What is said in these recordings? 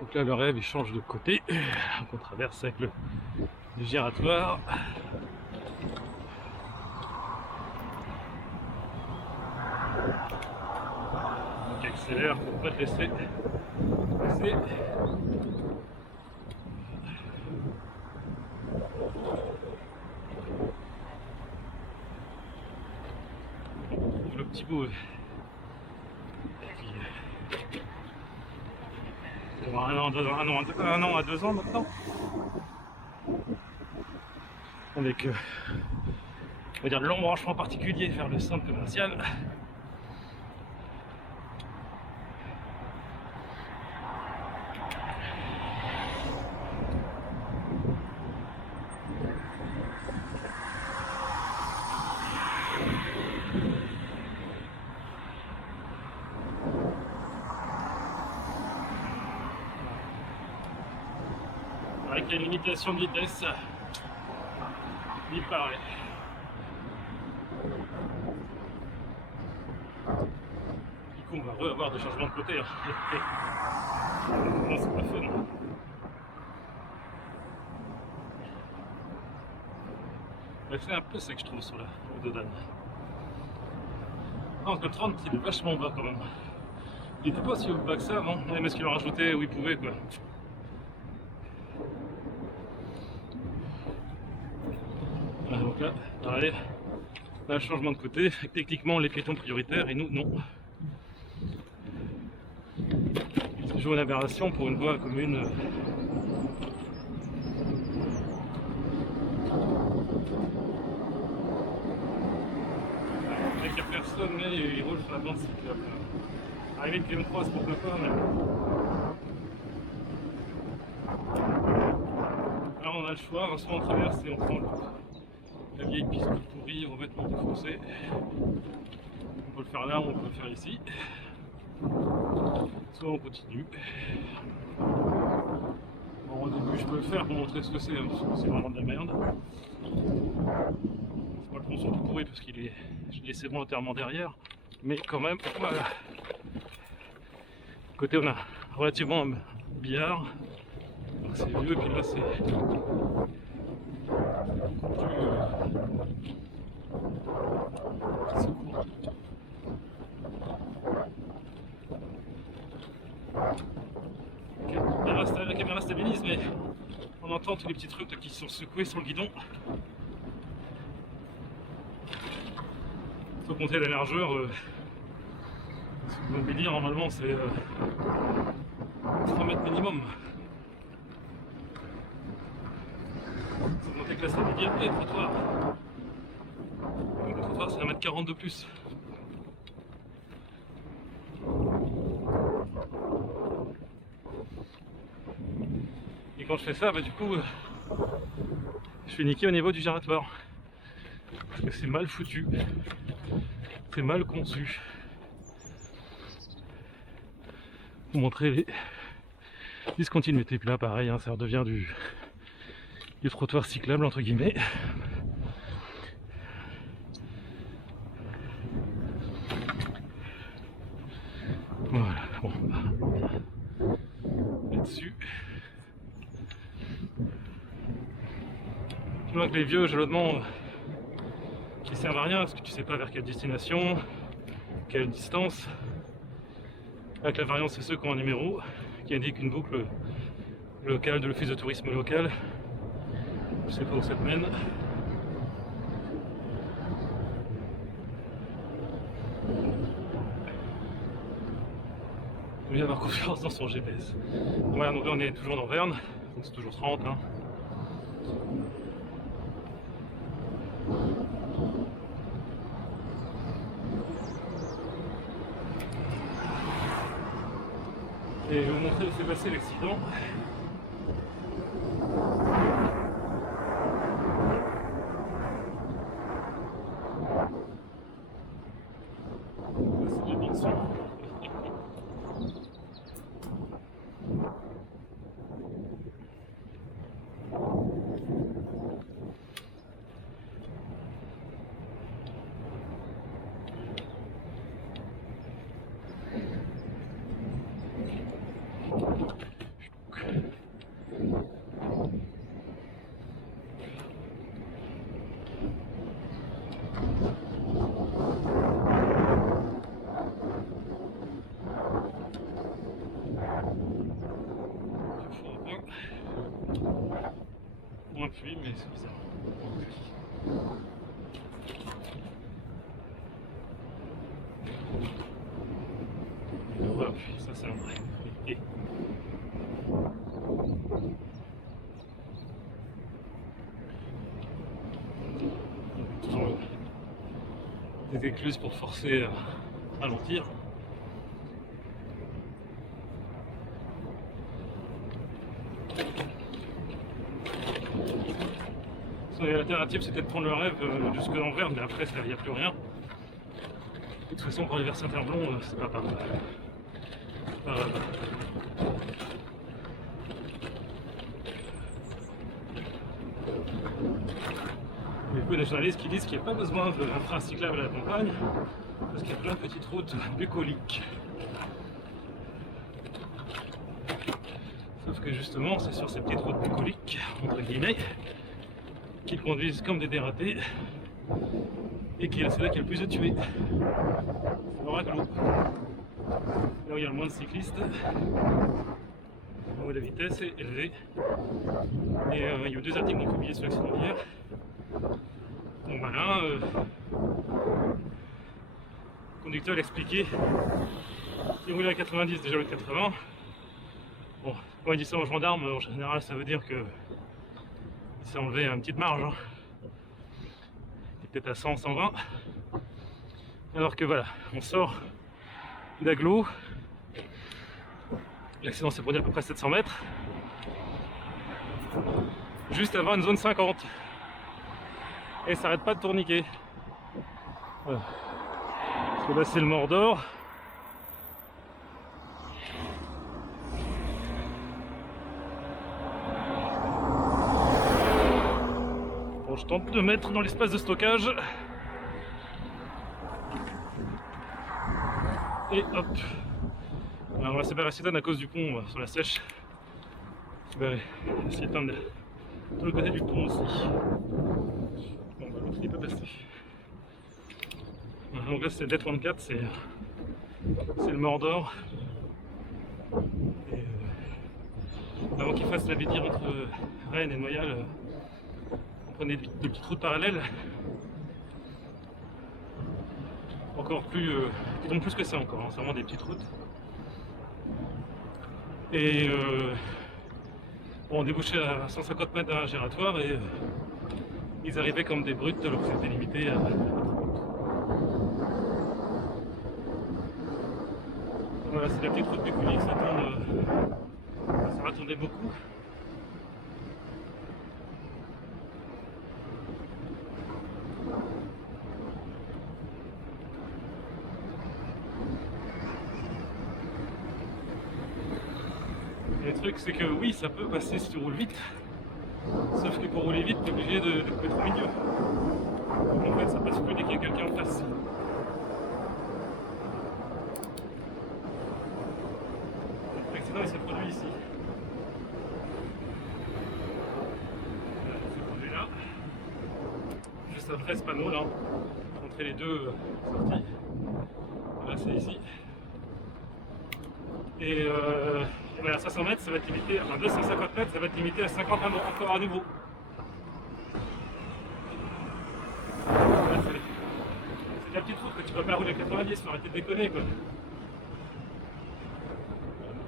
Donc là le rêve il change de côté, on traverse avec le giratoire. Donc accélère pour pas te laisser passer. Le petit bout. Et puis, il va y avoir un an à 2 ans maintenant. Avec on va dire de l'embranchement particulier vers le centre commercial. Avec la limitation de vitesse, il paraît. Du coup, on va re-avoir des changements de côté. Hein. Non, c'est pas fun. Mais c'est un peu ça que je trouve sur la route de Dan. Non, le 30, il est vachement bas quand même. Il était pas aussi bas que ça avant, mais ce qu'ils l'ont rajouté où ils pouvaient quoi. Voilà, donc là, allez, là, changement de côté, techniquement les piétons prioritaires et nous non. C'est toujours une aberration pour une voie commune. Il n'y a personne, mais il roule sur la bande cyclable. Arriver de PM3, c'est pourquoi pas, mais... Alors on a le choix, soit on traverse et on prend la vieille piste pourrie, revêtement défoncé. On peut le faire là, on peut le faire ici. Soit on continue. Bon, au début, je peux le faire pour montrer ce que c'est, hein, parce que c'est vraiment de la merde. C'est pas le tronçon tout pourri parce qu'il est laissé volontairement derrière, mais quand même, voilà. Côté, on a relativement un billard, c'est vieux, et puis là, c'est beaucoup plus secours. La caméra stabilise, mais on entend tous les petits trucs qui sont secoués sur le guidon. Faut compter la largeur. Mon délire normalement c'est 3 mètres minimum. Faut compter que là c'est délire et le trottoir. Donc le trottoir c'est 1m40 de plus. Et quand je fais ça, bah du coup, je suis niqué au niveau du giratoire. Parce que c'est mal foutu. C'est mal conçu. Pour montrer les discontinuités. Puis là, pareil, hein, ça redevient du trottoir cyclable, entre guillemets. Voilà, bon. Là-dessus. Je vois que les vieux jalonnements qui servent à rien parce que tu sais pas vers quelle destination, quelle distance. Avec la variante, c'est ceux qui ont un numéro qui indique une boucle locale de l'office de tourisme local. Je sais pas où ça te mène. Il faut bien avoir confiance dans son GPS. Voilà, donc là on est toujours dans Verne, donc c'est toujours 30. Hein. Et je vais vous montrer où s'est passé l'accident. Ça c'est de la bande son. fuit, mais c'est bizarre. Voilà, ça c'est un vrai. Et... toujours des écluses pour forcer à ralentir. L'alternative c'était de prendre le rêve jusque l'envers, mais après il n'y a plus rien. De toute façon pour aller vers Saint-Herblain, c'est pas pareil. Il y a beaucoup de journalistes qui disent qu'il n'y a pas besoin d'un train cyclable à la campagne parce qu'il y a plein de petites routes bucoliques. Sauf que justement c'est sur ces petites routes bucoliques, entre guillemets, qu'ils conduisent comme des dératés et c'est là qu'il y a le plus de tués. C'est l'Oraclo. Là où il y a le moins de cyclistes, là où la vitesse est élevée. Et il y a eu 2 articles publiés sur l'accident d'hier. Donc voilà, le conducteur l'expliquait. Il roulait à 90 déjà au lieu de 80. Bon, quand il dit ça aux gendarmes, en général ça veut dire que il s'est enlevé une petite marge. Hein. Il est peut-être à 100, 120. Alors que voilà, on sort d'Aglo. L'accident s'est produit à peu près 700 mètres. Juste avant une zone 50. Et ça arrête pas de tourniquer. Voilà. Parce que là c'est le Mordor. Bon, je tente de mettre dans l'espace de stockage. Et hop. Alors on va séparer Cétane à cause du pont sur la sèche. Cétane de l'autre côté du pont aussi. Bon bah l'autre il peut passer. Donc là c'est D34, c'est le Mordor. Et avant qu'il fasse la bédire entre Rennes et Noyal, on prenait des petites routes parallèles. Encore plus, qui tombent plus que ça encore, hein, c'est vraiment des petites routes. Et bon, on débouchait à 150 mètres d'un gératoire et ils arrivaient comme des brutes alors que c'était limité à... Voilà, c'est la petite route bucolique, ça va tourner beaucoup. Et le truc c'est que oui, ça peut passer si tu roules vite, sauf que pour rouler vite, tu es obligé de te mettre au milieu. Donc en fait, ça passe plus dès qu'il y a quelqu'un en face. L'accident il s'est produit ici. Voilà, il s'est produit là, juste après ce panneau là, entre les deux sorties. Voilà, c'est ici. Et voilà, 500 mètres, ça va être limité, enfin 250 mètres, ça va être limité à 50 encore à nouveau. Voilà, c'est la petite route que tu vas pas rouler à 90, faut arrêter de déconner quoi. Donc,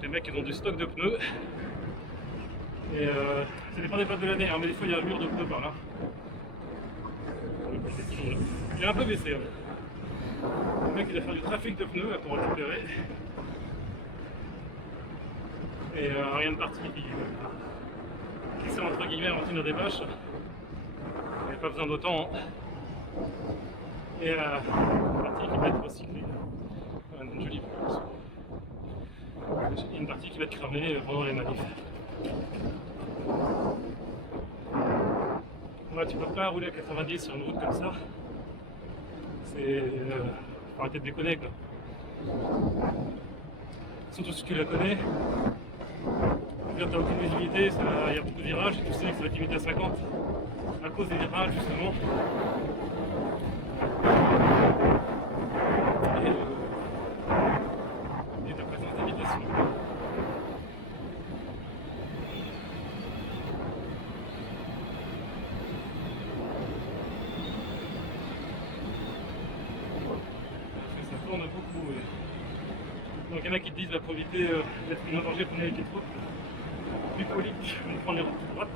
les mecs ils ont du stock de pneus. Et ça dépend des phases de l'année, hein, mais des fois il y a un mur de pneus par là. Il est un peu baissé. Hein. Le mec il a fait du trafic de pneus là, pour récupérer. Et rien de parti qui sert entre guillemets à retenir des vaches. Il n'y a pas besoin d'autant. Hein. Et une partie qui va être recyclée. Une jolie place. Une partie qui va être cramée pendant les manifs. Ouais, tu peux pas rouler à 90 sur une route comme ça. C'est. Faut arrêter de déconner quoi. Surtout si tu la connais. Tu n'as aucune visibilité, il y a beaucoup de virages et tu sais que ça va être limité à 50 à cause des virages justement. Et ta présence d'habitation. qu'il y en a qui te disent bah, pour éviter d'être moins danger, prenez les petites routes bucoliques, on prend les routes tout droites.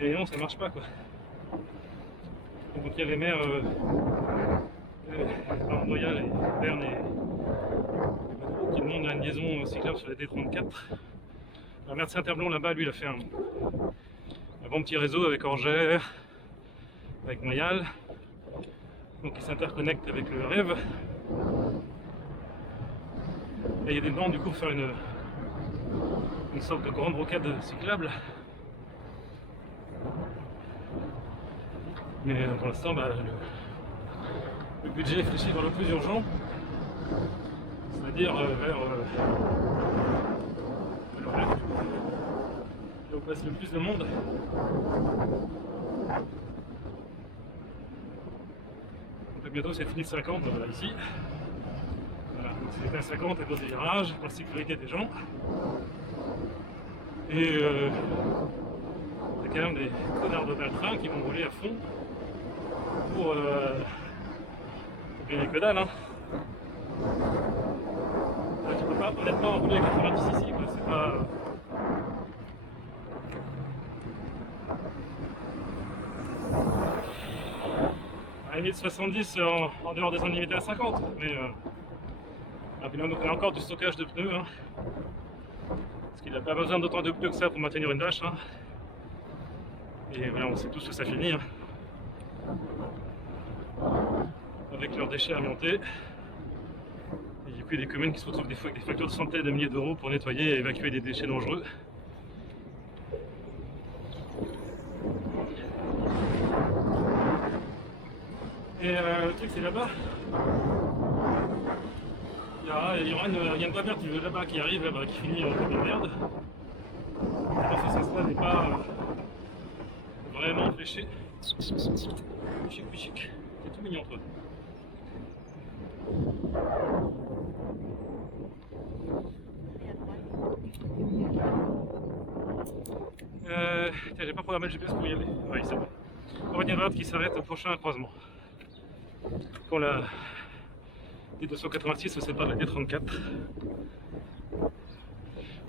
Et non, ça marche pas quoi. Donc il y a les maires Royal et Berne et qui demandent une liaison cyclable sur la D34. Le maire de Saint-Herblon là-bas, lui, il a fait un bon petit réseau avec Orgères, avec Mayal, donc il s'interconnecte avec le Rêve. Et il y a des bandes du coup pour faire une sorte de grande rocade cyclable. Mais pour l'instant, bah, le budget est fléchi vers le plus urgent, c'est-à-dire vers le Rêve, là où passe le plus de monde. Donc bientôt c'est fini de 50, voilà, ici. Voilà, c'est à 50 à cause des virages, pour la sécurité des gens. Et il y a quand même des connards de train qui vont rouler à fond pour gagner que dalle. Hein. Là, tu peux pas honnêtement rouler à 90 ici, quoi. C'est pas. À la limite 70 en dehors des zones limitées à 50, mais on a encore du stockage de pneus. Hein. Parce qu'il n'a pas besoin d'autant de pneus que ça pour maintenir une vache. Hein. Et voilà, on sait tous que ça finit. Hein. Avec leurs déchets amiantés. Et du coup, il y a des communes qui se retrouvent des fois avec des factures de centaines de milliers d'euros pour nettoyer et évacuer des déchets dangereux. Et le truc, c'est là-bas. Il y a une voie verte là-bas qui arrive, là-bas, qui finit en de merde. Alors, ce sens-là n'est pas vraiment fléché. Chic. C'est tout mignon, toi. Tiens, j'ai pas programmé le GPS pour y aller. Oui, c'est bon. On va dire une droite qui s'arrête au prochain croisement. Pour la D286, c'est pas la D34.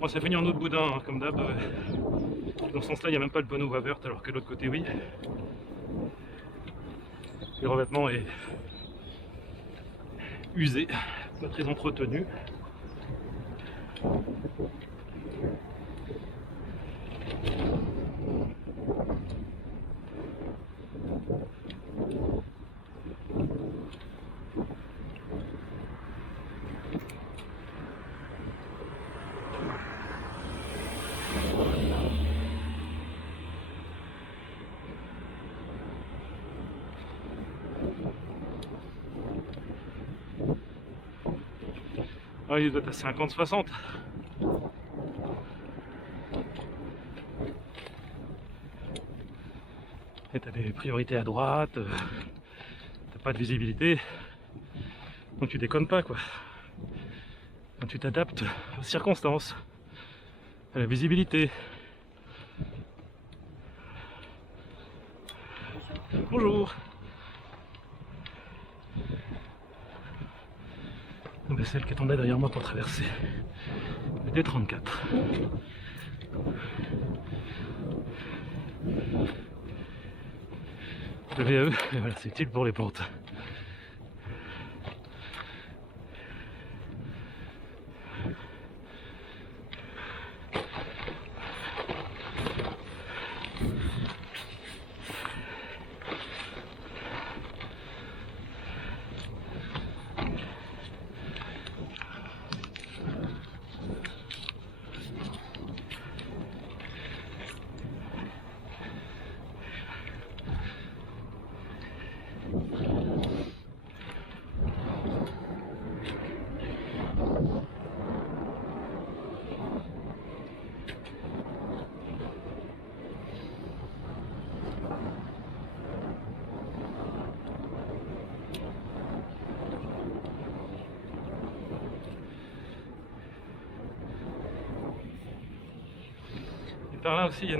Bon, ça finit en autre boudin, hein, comme d'hab. Dans ce sens-là, il n'y a même pas le panneau voie verte, alors que de l'autre côté, oui. Le revêtement est usé, pas très entretenu. Ah, il doit être à 50-60. Et t'as des priorités à droite, t'as pas de visibilité, donc tu déconnes pas quoi. Donc tu t'adaptes aux circonstances, à la visibilité. Bonjour. Ben, celle qui attendait derrière moi pour traverser le D34. Le VAE, et voilà, c'est utile pour les pentes. Par là aussi, il y a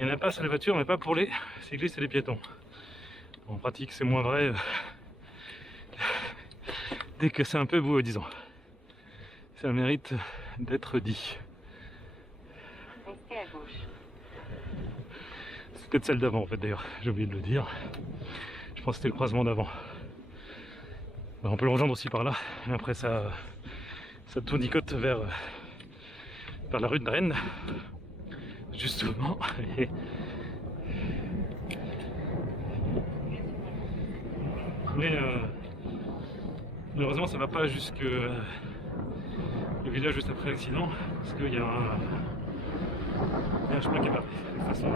une impasse à la voiture, mais pas pour les cyclistes et les piétons. En pratique, c'est moins vrai dès que c'est un peu beau, disons. Ça a le mérite d'être dit. Restez à gauche. C'est peut-être celle d'avant en fait d'ailleurs, j'ai oublié de le dire. Je pense que c'était le croisement d'avant. On peut le rejoindre aussi par là, et après ça tournicote vers la rue de Rennes, justement. Mais malheureusement ça va pas jusque le village juste après l'accident, parce qu'il y a un chemin qui est barré. De toute façon,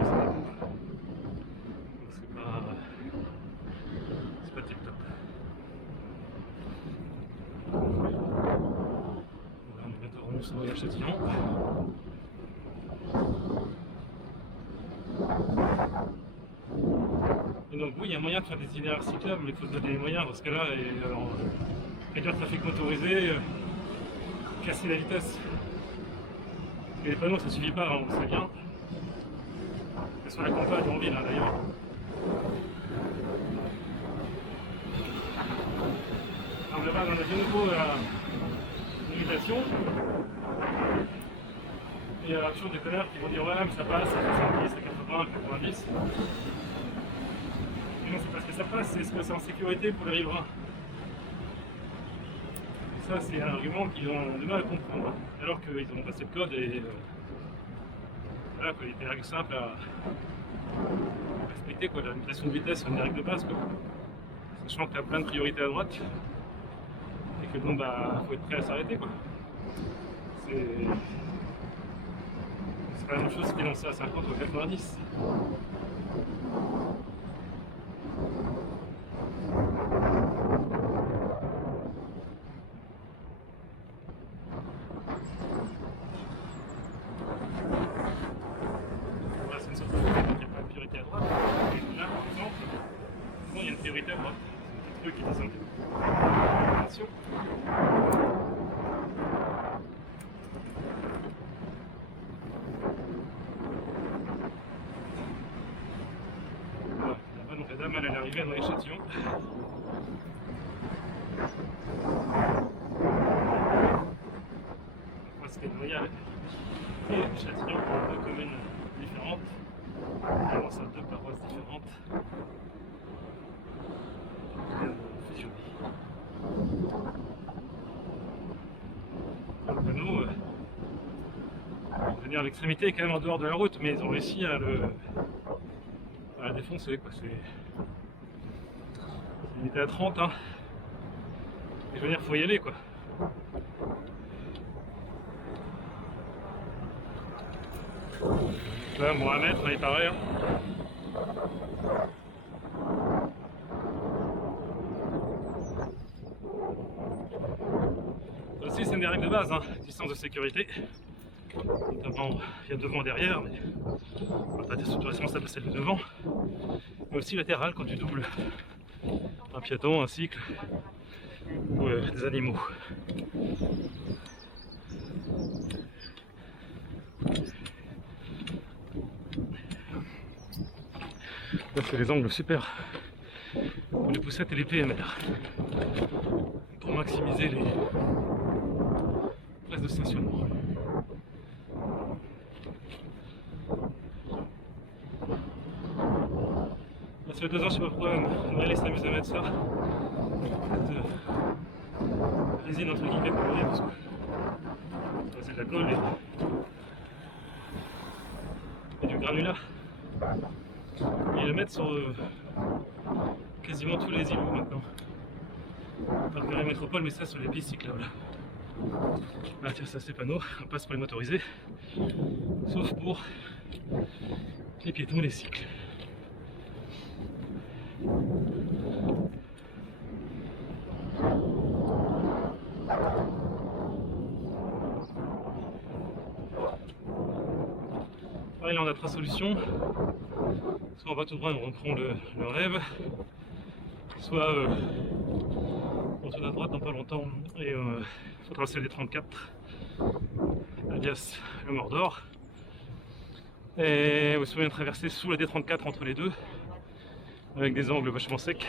c'est pas tip top. Voilà, on est bientôt rendu sur le Châtillon. Et donc oui, il y a moyen de faire des itinéraires cyclables, mais il faut se donner les moyens dans ce cas-là, et réduire le trafic motorisé, casser la vitesse. Parce que les panneaux ça suffit pas, hein, on le sait bien. Que ce soit la campagne ou en ville hein, d'ailleurs. Alors là-bas on a de nouveau la limitation. Et il y a toujours des connards qui vont dire ouais mais ça passe à 70, à 80, 90. Et non c'est parce que ça passe, c'est ce que c'est en sécurité pour les riverains. Et ça c'est un argument qu'ils ont du mal à comprendre. Alors qu'ils ont passé le code et voilà quoi, il y a des règles simples à respecter quoi, la limitation de vitesse c'est une règle de base quoi. Sachant que tu as plein de priorités à droite et que bon bah faut être prêt à s'arrêter quoi. C'est pas la même chose qu'ils lancé à 50 ou à 90. Voilà, c'est une sorte de il n'y a pas de priorité à droite. Et là par exemple, bon, il y a une priorité à droite. C'est un petit truc qui est simple. Attention. Donc la dame elle est arrivée dans les Châtillons. C'était Noyal et Châtillon, deux communes différentes, vraiment ça deux paroisses différentes, fusionnées. Le panneau venir à l'extrémité quand même en dehors de la route, mais ils ont réussi à la défoncer quoi. C'est limité à 30 hein. Et je veux dire faut y aller quoi. Là bon à mètre il paraît hein. Ça aussi c'est une des règles de base hein. Distance de sécurité. Notamment il y a devant derrière mais on va pas dire surtout responsable de celle de devant. Mais aussi latéral quand tu doubles un piéton, un cycle ou des animaux. Là c'est les angles super pour les poussettes et les PMR pour maximiser les places de stationnement. Là c'est le 2 ans, je sais pas pourquoi Maëlys s'amuse à mettre ça. Cette résine entre guillemets colorée parce que c'est de la colle et du granulat. Ils le mettent sur quasiment tous les îlots maintenant. Pas le périmètropole mais ça sur les pistes cyclables. Ah tiens ça c'est panneau, on passe pour les motorisés. Sauf pour les piétons et les cycles. Pareil là on a trois solutions. Soit on va tout droit et on reprend le rêve, soit on tourne à droite dans pas longtemps et il faut traverser les 34 alias le Mordor. Et vous pouvez traverser sous la D34 entre les deux avec des angles vachement secs.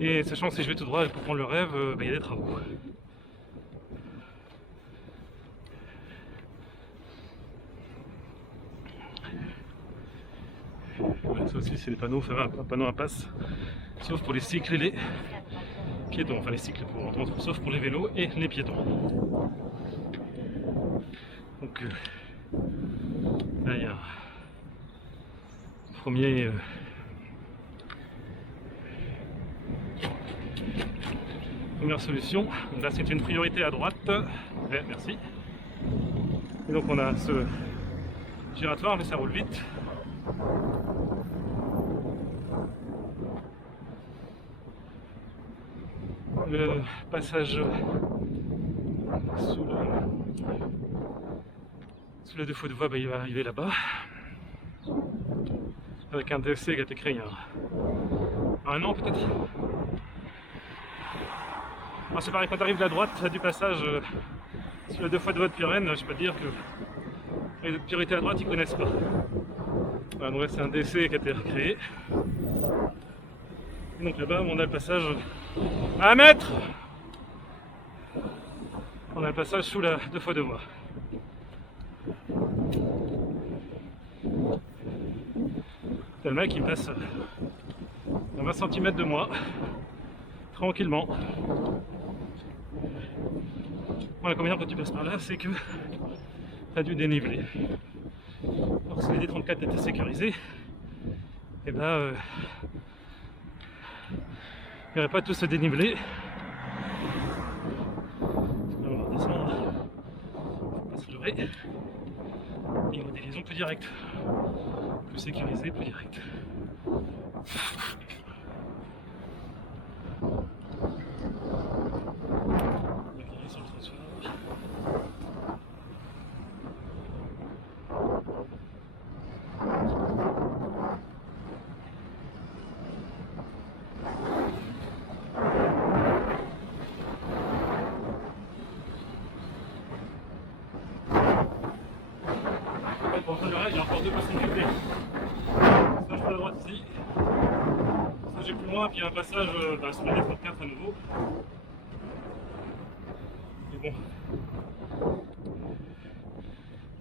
Et sachant que si je vais tout droit pour prendre le rêve, il y a des travaux. Voilà, ça aussi c'est des panneaux, enfin un panneau impasse, sauf pour les cycles et les piétons, enfin les cycles sauf pour les vélos et les piétons. Donc là il y a un premier première solution. Donc là c'est une priorité à droite. Ouais, merci. Et donc on a ce giratoire, mais ça roule vite. Le passage sous la 2 fois de voie, il va arriver là-bas avec un DFC qui a été créé il y a un an peut-être. C'est pareil, quand tu arrives de la droite du passage sur la 2 fois de voie de Pyrène, je peux te dire que les priorités à droite ils connaissent pas. Voilà, donc là c'est un DFC qui a été recréé. Et donc là-bas on a le passage à 1 mètre. On a le passage sous la 2 fois 2 voies. T'as le mec qui passe à 20 cm de moi, tranquillement. Bon, l'inconvénient quand tu passes par là, c'est que t'as du dénivelé. Alors si les D34 étaient sécurisés, et ben il n'y aurait pas tout ce dénivelé. On va descendre, on va se leurrer. Et il y aura des liaisons plus directes, plus sécurisées, plus directes. Sur le trottoir. Pour prendre le rêve, il y a encore 2 possibilités. Soit je prends la droite ici, soit j'ai plus loin, puis il y a un passage sur la D34 à nouveau. Mais bon,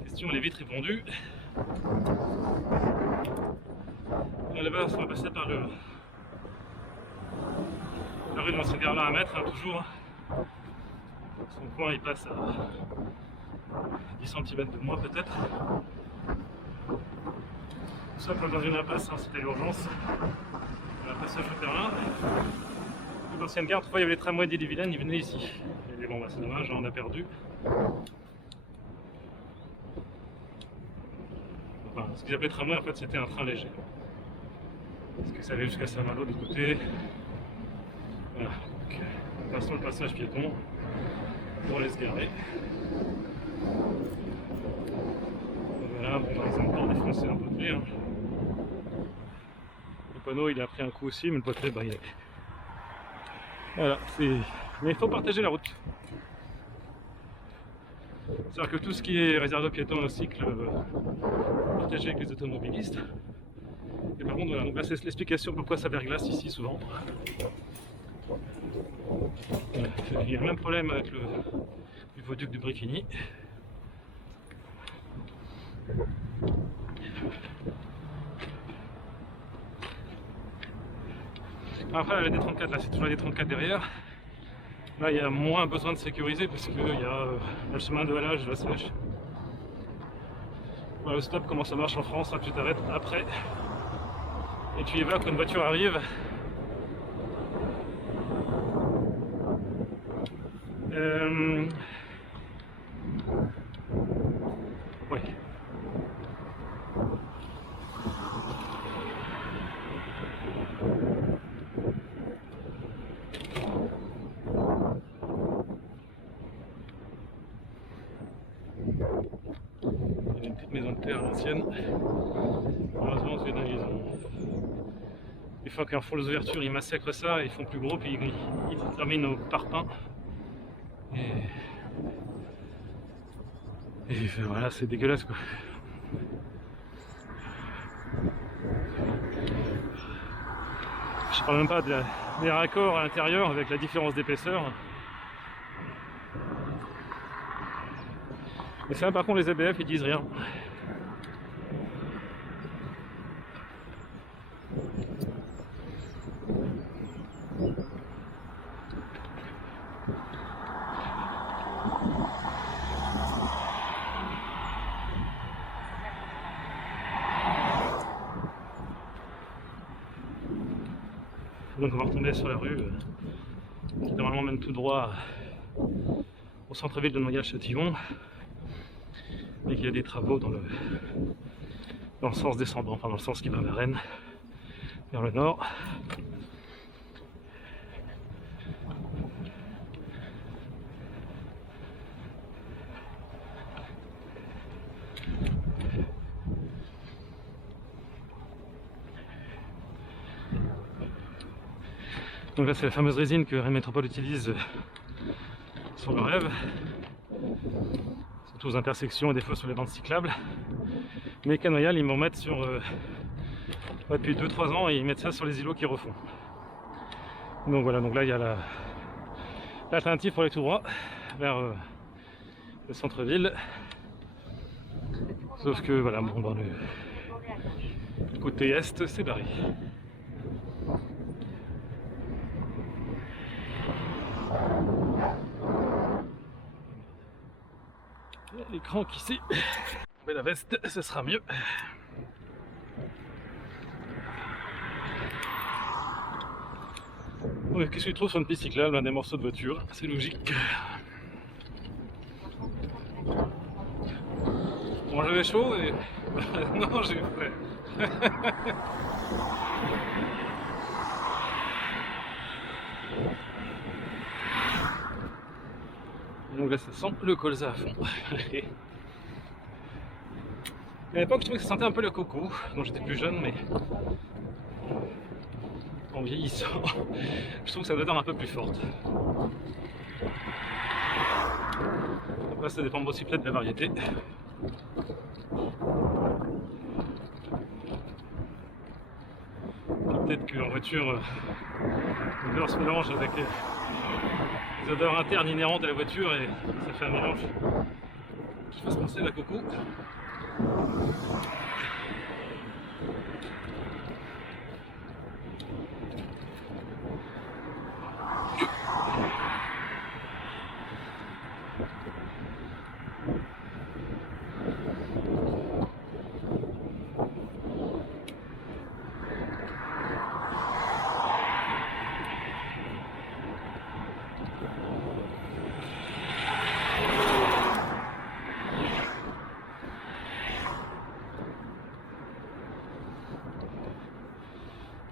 question, elle est vite répondue. Là-bas, on va passer par la rue de l'ancienne gare là à 1 mètre, hein, toujours. Son coin il passe à 10 cm de moins peut-être. Tout ça comme dans une impasse, hein, c'était l'urgence. Un passage souterrain. L'ancienne gare, autrefois il y avait les tramways d'Ille-et-Vilaine, ils venaient ici. Et bon, c'est dommage, on a perdu. Enfin, ce qu'ils appelaient tramway, en fait, c'était un train léger. Parce que ça allait jusqu'à Saint-Malo de l'autre côté. Voilà. Donc, passons le passage piéton pour aller se garer. Voilà, bon, ils ont encore défoncé un potelet. Hein. Le panneau, il a pris un coup aussi, mais le potelet, il est. Voilà, c'est. Mais il faut partager la route. C'est-à-dire que tout ce qui est réservé aux piétons et aux cycles, partagé avec les automobilistes. Et par contre, voilà, donc là c'est l'explication pourquoi ça verglace ici souvent. Il y a le même problème avec le viaduc du Bricquigny. Après la D34, là c'est toujours la D34 derrière. Là il y a moins besoin de sécuriser parce qu'il y a le chemin de halage de la sèche. Voilà, le stop, comment ça marche en France, hein, tu t'arrêtes après. Et tu y vas quand une voiture arrive. Ouais. Il y a une petite maison de terre à l'ancienne. Heureusement, une fois qu'ils font les ouvertures, ils massacrent ça, ils font plus gros, puis ils terminent au parpaing. Et voilà, c'est dégueulasse quoi. Je parle même pas des raccords à l'intérieur avec la différence d'épaisseur. Et ça, par contre, les ABF ils disent rien. Donc on va retomber sur la rue qui normalement mène tout droit au centre-ville de Noyal-Châtillon, mais qu'il y a des travaux dans le sens descendant, enfin dans le sens qui va vers Rennes, vers le nord. Donc là c'est la fameuse résine que Rennes Métropole utilise sur le rêve, surtout aux intersections et des fois sur les bandes cyclables. Mais qu'à Noyal ils m'en mettent sur depuis 2-3 ans et ils mettent ça sur les îlots qui refont. Donc voilà, donc là il y a l'alternative pour aller tout droit vers le centre-ville. Sauf que voilà, bon, dans le côté est c'est barré. L'écran qui sait, mais la veste ce sera mieux. Oui, qu'est-ce que tu trouves sur une piste cyclable? Des morceaux de voiture, c'est logique. Bon, j'avais chaud et non, j'ai eu frais. Donc là ça sent le colza à fond. À l'époque je trouvais que ça sentait un peu le coco quand j'étais plus jeune, mais en vieillissant je trouve que ça doit être un peu plus forte. Après ça dépend aussi peut-être de la variété. Peut-être qu'en voiture l'odeur se mélange avec les odeurs internes inhérentes à la voiture et ça fait un mélange qui fasse penser à la coco.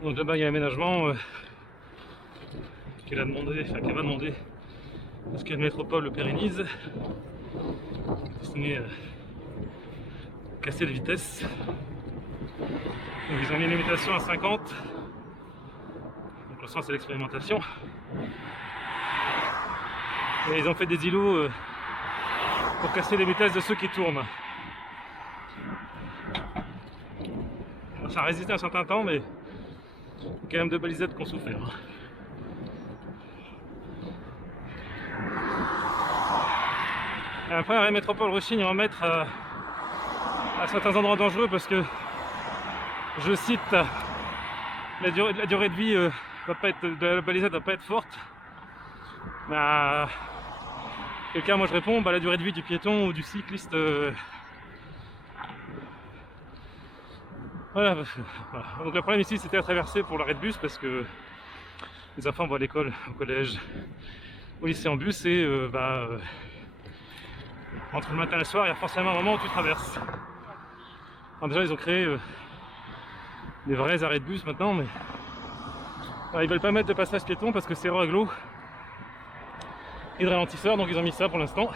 Donc là-bas il y a l'aménagement qu'elle a demandé, enfin qu'elle va demander à ce que la métropole le pérennise, destiné à casser les vitesses. Donc ils ont mis une limitation à 50, donc le sens c'est l'expérimentation. Et ils ont fait des îlots pour casser les vitesses de ceux qui tournent. Ça a résisté un certain temps, mais il y a quand même deux balisettes qui ont souffert. Et après, la métropole rechigne à en mettre à certains endroits dangereux parce que, je cite, la durée de vie va pas être, de la balisette va pas être forte. Bah, quelqu'un, moi je réponds, bah, la durée de vie du piéton ou du cycliste. Voilà. Donc le problème ici c'était la traversée pour l'arrêt de bus parce que les enfants vont à l'école, au collège, au lycée en bus et entre le matin et le soir il y a forcément un moment où tu traverses. Alors déjà ils ont créé des vrais arrêts de bus maintenant, mais alors, ils veulent pas mettre de passage piéton parce que c'est réglo et de ralentisseur, donc ils ont mis ça pour l'instant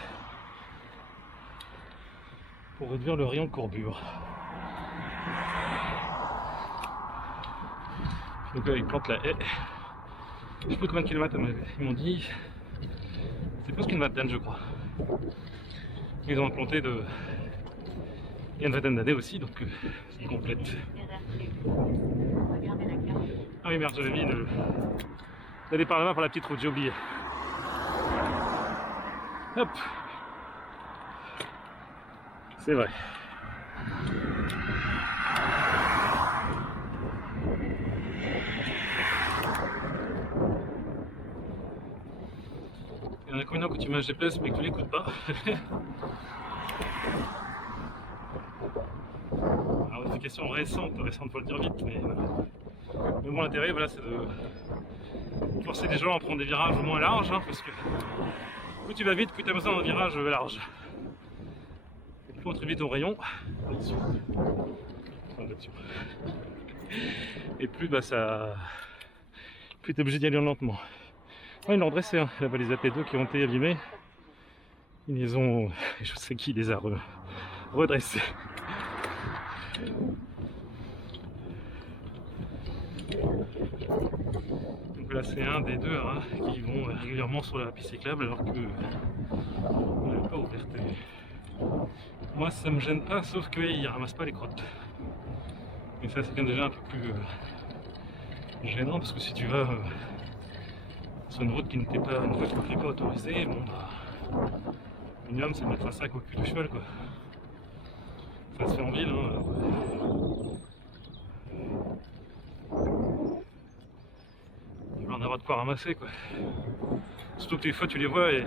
pour réduire le rayon de courbure. Donc là ils plantent la haie. Je sais plus combien de kilomètres ils m'ont dit. C'est plus qu'une vingtaine je crois. Ils ont implanté il y a une vingtaine d'années aussi, donc c'est complète. oui merde, j'avais mis d'aller par là-bas par la petite route, j'ai oublié. Hop. C'est vrai. Il y en a combien quand tu mets un GPS mais que tu l'écoutes pas. Alors, c'est une question récente, faut le dire vite, mais voilà. Mais bon, l'intérêt, voilà, c'est de forcer les gens à prendre des virages moins larges, hein, parce que plus tu vas vite, plus tu as besoin d'un virage large. Et plus on très vite au rayon, et plus bah ça, plus tu es obligé d'y aller lentement. Ouais, ils l'ont redressé, hein, la balise AP2 qui ont été abîmées. Ils les ont, je sais qui les a redressés. Donc là c'est un des deux hein, qui vont régulièrement sur la piste cyclable alors que on n'est pas ouverte. Moi ça me gêne pas sauf qu'ils ramassent pas les crottes. Mais ça c'est quand même déjà un peu plus gênant parce que si tu vas sur une route qui n'était pas une voiture qui n'est pas autorisée, bon bah minimum c'est de mettre un sac au cul du cheval quoi. Ça se fait en ville hein. Il va en avoir de quoi ramasser quoi. Surtout que des fois tu les vois et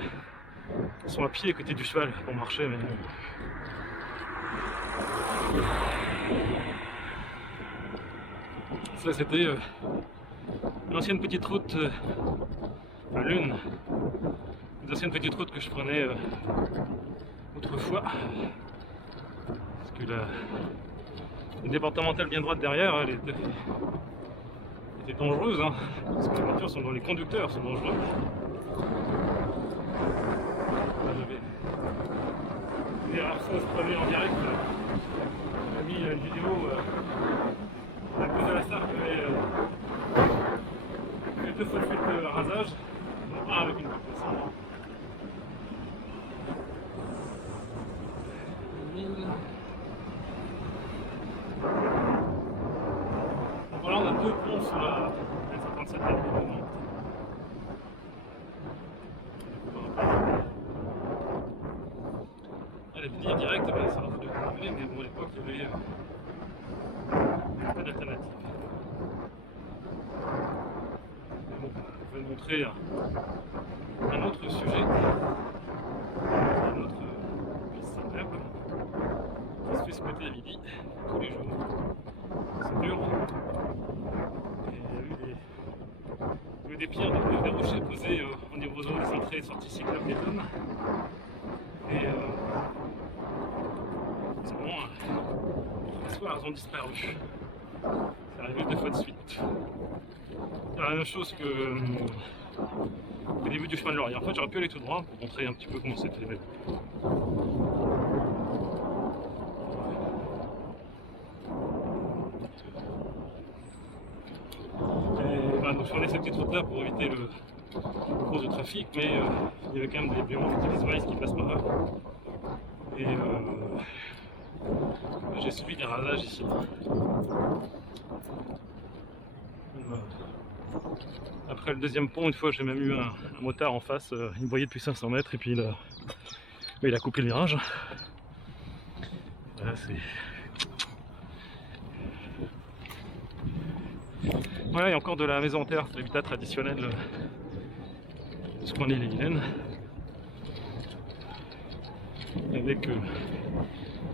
ils sont à pied à côté du cheval pour marcher mais... Ça c'était l'ancienne petite route, enfin l'une des anciennes petites routes que je prenais autrefois. Parce que la départementale bien droite derrière, elle était dangereuse, hein, parce que les voitures sont dans les conducteurs, sont dangereux. Là, j'avais des rares fois se promener en direct. J'ai mis une vidéo à cause de la star qui avait deux fois de suite de rasage, un avec une coupe de cendre. Voilà, on a deux ponts sur la 57 à elle était dire direct, ça va vous découvrir, mais bon, à l'époque, il y avait pas d'alternative. Bon, je vais vous montrer un autre sujet, un autre piste cyclable qui se fait ce côté à midi, tous les jours. C'est dur. Et il y a eu des pierres, des rochers posés au niveau des entrées et sorties cyclables des tonnes. Et c'est bon, les soirs elles ont disparu. C'est arrivé deux fois de suite. C'est la même chose que au début du chemin de Laurier. En fait, j'aurais pu aller tout droit pour montrer un petit peu comment c'était. Donc je prenais cette petite route là pour éviter le cours de trafic, mais il y avait quand même des biomes utilisables qui passent par là. Et j'ai subi des rasages ici. Après le deuxième pont, une fois j'ai même eu un motard en face, il me voyait depuis 500 mètres et puis il a coupé le virage. Voilà, c'est... Voilà, il y a encore de la maison en terre, c'est l'habitat traditionnel de ce qu'on est les Vilaines. Avec,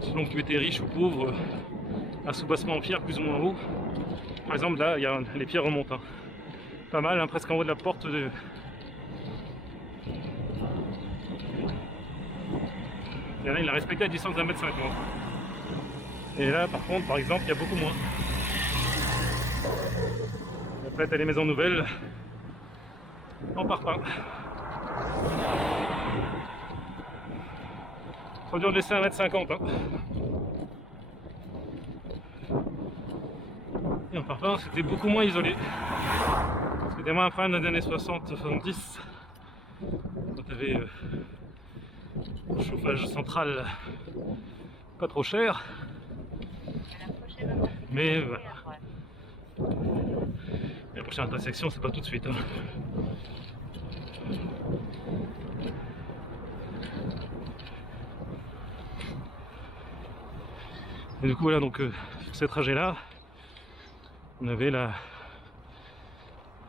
selon que tu étais riche ou pauvre, un soubassement en pierre plus ou moins haut. Par exemple, là, il y a les pierres remontent. Hein. Pas mal, hein, presque en haut de la porte. Et là, il a respecté la distance d'1,50 m. Et là, par contre, par exemple, il y a beaucoup moins. Après, t'as les maisons nouvelles en parpaing. Ils sont durs de laisser 1,50 m. Hein. Et en parpaing, c'était beaucoup moins isolé. C'était moins un problème des années 60-70. Quand t'avais un chauffage central pas trop cher. Mais voilà. prochaine intersection, c'est pas tout de suite. Hein. Et du coup voilà, donc sur ces trajets là, on avait la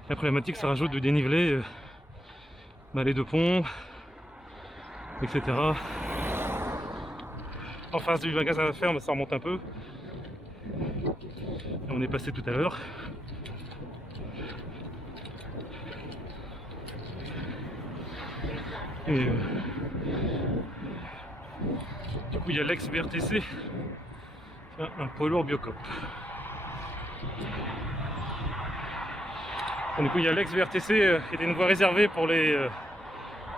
problématique, ça rajoute du dénivelé, les deux ponts, etc. En face du magasin à ferme, ça remonte un peu. Et on est passé tout à l'heure. Et du coup il y a l'ex-VRTC, un poids lourd Biocop. Du coup il y a l'ex-VRTC et une voie réservée pour les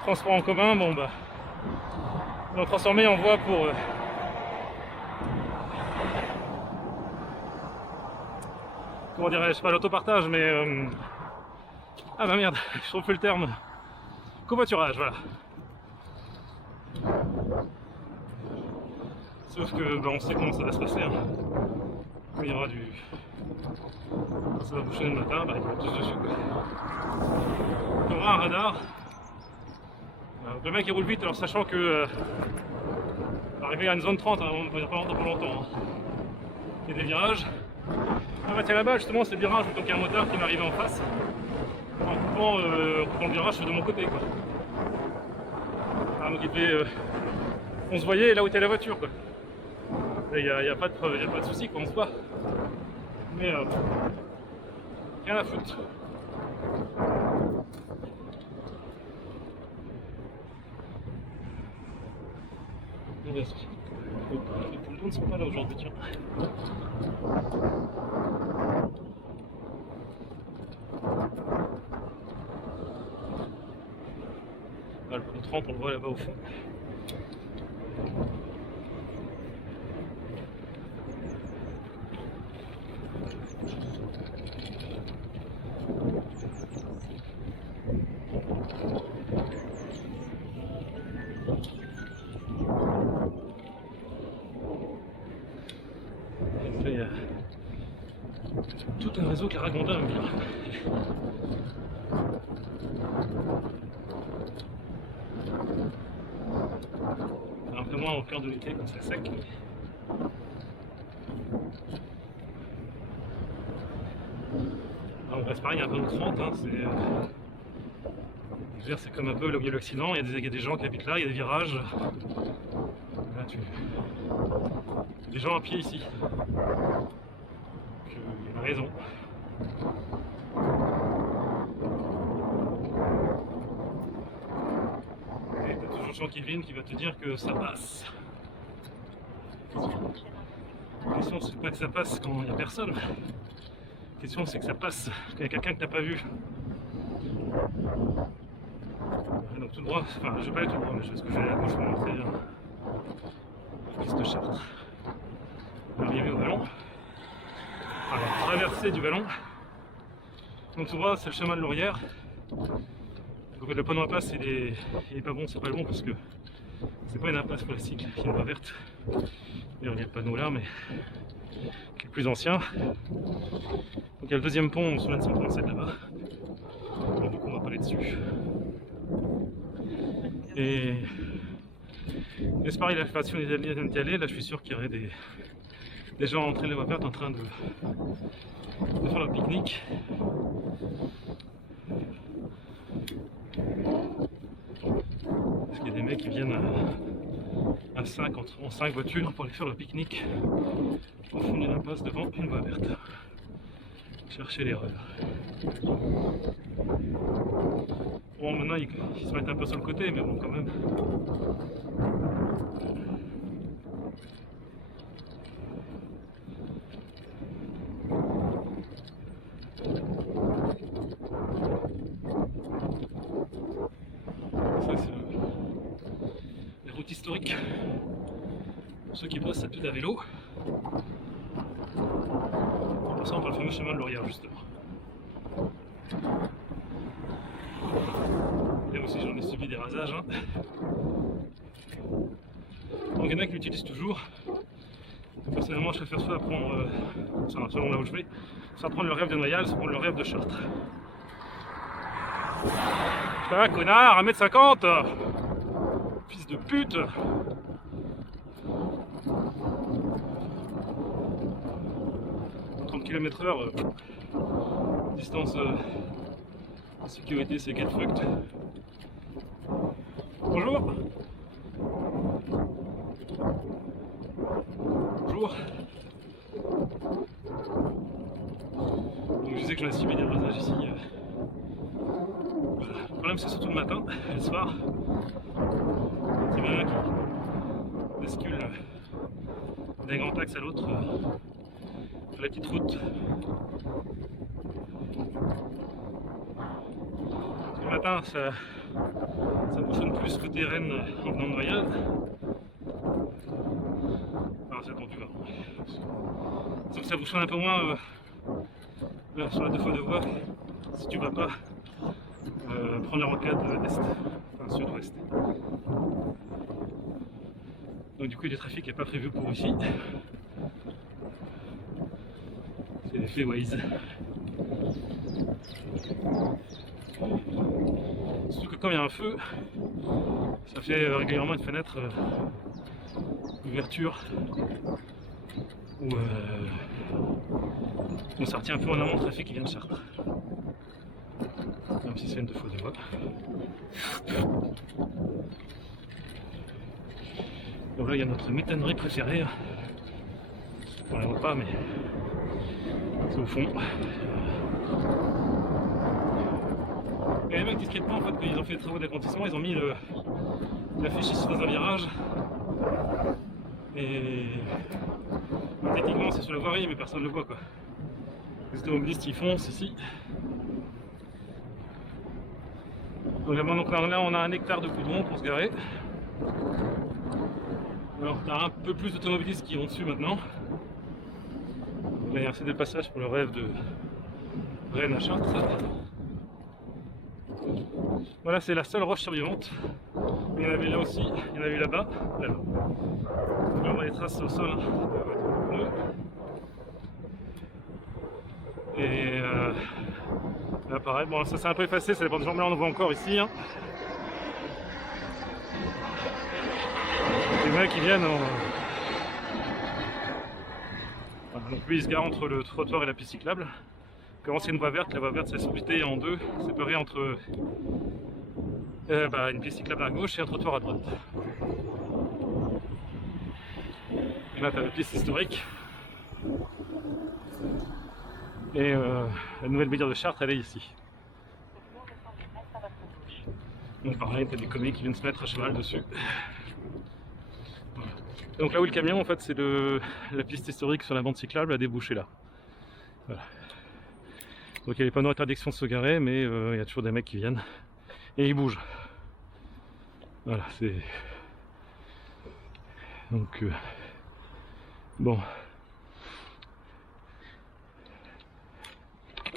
transports en commun. Bon bah, ils l'ont transformé en voie pour comment dirais-je, pas l'autopartage, mais ah bah merde, je trouve plus le terme. Covoiturage, voilà. Sauf que bah, on sait comment ça va se passer. Hein. Quand il y aura du... Quand ça va boucher le matin, bah, ils vont tous dessus. Quoi. Il y aura un radar. Le mec il roule vite, alors sachant que arrivé à une zone 30, hein, on va dire pas longtemps. Hein. Il y a des virages. Ah bah tiens là-bas justement c'est le virage, donc il y a un motard qui m'est arrivé en face. En coupant le virage de mon côté quoi. Ah, donc il devait, on se voyait là où était la voiture quoi. Il n'y a pas de souci quoi, on se voit. Mais rien à foutre. Tout le monde ne sont pas là aujourd'hui, tiens. Ah, le pont 30, on le voit là-bas au fond. Il y a tout un réseau caragondin à bien. Un peu moins au cœur de l'été quand c'est sec. On reste pareil un peu au 30, hein, c'est comme un peu là où il y a l'accident, il y a des gens qui habitent là, il y a des virages. Là, il y a des gens à pied ici. Il a raison. Et t'as toujours Jean-Kevin qui va te dire que ça passe. La question c'est pas que ça passe quand il n'y a personne. La question c'est que ça passe quand il y a quelqu'un que t'as pas vu. Donc tout droit, enfin je vais pas aller tout droit, mais parce que je vais aller à gauche pour montrer la piste de Chartres. Arrivé au Vallon. Alors, traversée du Vallon. Donc tout droit, c'est le chemin de Laurière. Donc le panneau à passe, il est pas bon, c'est pas le bon parce que c'est pas une impasse classique, il y a une voie verte. D'ailleurs, il y a le panneau là, mais qui est plus ancien. Donc il y a le deuxième pont sur la 137 là-bas. Donc du coup, on va pas aller dessus. Et c'est pareil, la façon des alliés d'y aller, là je suis sûr qu'il y aurait des gens entrés les voies vertes en train de faire leur pique-nique. Parce qu'il y a des mecs qui viennent à 5, en 5 voitures pour aller faire leur pique-nique au fond d'une impasse devant une voie verte. Chercher l'erreur. Bon, maintenant ils se mettent un peu sur le côté, mais bon, quand même. Ça, c'est les routes historiques. Pour ceux qui bossent à tout à vélo. En passant par le fameux chemin de Laurière, justement. Là aussi j'en ai subi des rasages. Hein. Donc il y en a qui l'utilisent toujours. Personnellement je préfère soit prendre, selon là où je vais, Sans prendre le rêve de Noyal, sans prendre le rêve de Chartres. Putain, connard, 1m50! Fils de pute! km/h, distance de sécurité, c'est get fucked. Bonjour. Bonjour. Donc je disais que je subis des brasages ici. Voilà. Le problème c'est surtout le matin et le soir. C'est bien là qui bascule d'un grand axe à l'autre. La petite route. Le matin, ça bouchonne plus côté Rennes en venant de Noyal. Alors c'est tendu, hein. Donc ça bouchonne un peu moins sur la 2 fois 2 voies si tu vas pas prendre la rocade est, enfin sud-ouest. Donc du coup le trafic n'est pas prévu pour ici. C'est l'effet Waze. Surtout que quand il y a un feu, ça fait régulièrement une fenêtre d'ouverture où on sortit un peu en amont le trafic qui vient de Chartres. Même si c'est une 2 fois 2 voies. Donc là il y a notre méthanerie préférée. On la voit pas mais c'est au fond. Et les mecs discrètement en fait quand ils ont fait les travaux d'agrandissement, ils ont mis l'affiche ici dans un virage. Et techniquement c'est sur la voirie mais personne ne le voit quoi. Les automobilistes ils foncent ici. Donc là on a 1 hectare de goudron pour se garer. Alors t'as un peu plus d'automobilistes qui vont dessus maintenant. Là il y a un CD de passage pour le rêve de Rennes à Chartres. Voilà, c'est la seule roche survivante. Il y en avait là aussi, il y en avait là-bas, là-bas. Là on voit les traces au sol de pneus. Et là pareil, bon ça s'est un peu effacé, ça dépend des gens, mais là on en voit encore ici. Hein. Les mecs qui viennent en... Voilà, donc lui il se gare entre le trottoir et la piste cyclable. Comment c'est une voie verte, la voie verte c'est splitté en deux, séparée entre une piste cyclable à gauche et un trottoir à droite. Et là tu as la piste historique. Et la nouvelle médière de Chartres elle est ici. Donc pareil, tu as des commis qui viennent se mettre à cheval dessus. Voilà. Donc là où le camion en fait c'est la piste historique sur la bande cyclable a débouché là. Voilà. Donc il y a les panneaux d'interdiction de se garer, mais il y a toujours des mecs qui viennent et ils bougent. Voilà, c'est... Donc bon.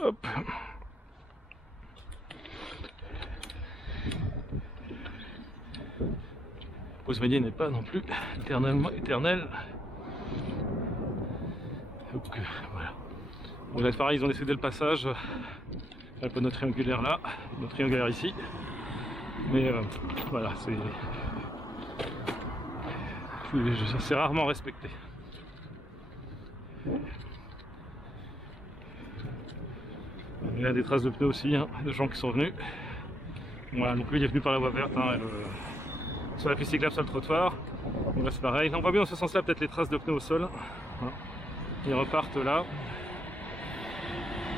Hop. La pause médiane n'est pas non plus éternellement éternelle. Donc voilà. Bon là pareil, ils ont décédé le passage. Le panneau triangulaire là, le triangulaire ici. Mais voilà, c'est rarement respecté. Il y a des traces de pneus aussi, hein, de gens qui sont venus. Voilà, donc lui il est venu par la voie verte, hein, sur la piste cyclable sur le trottoir. Donc là c'est pareil. Là, on voit bien dans ce sens là peut-être les traces de pneus au sol. Voilà. Ils repartent là.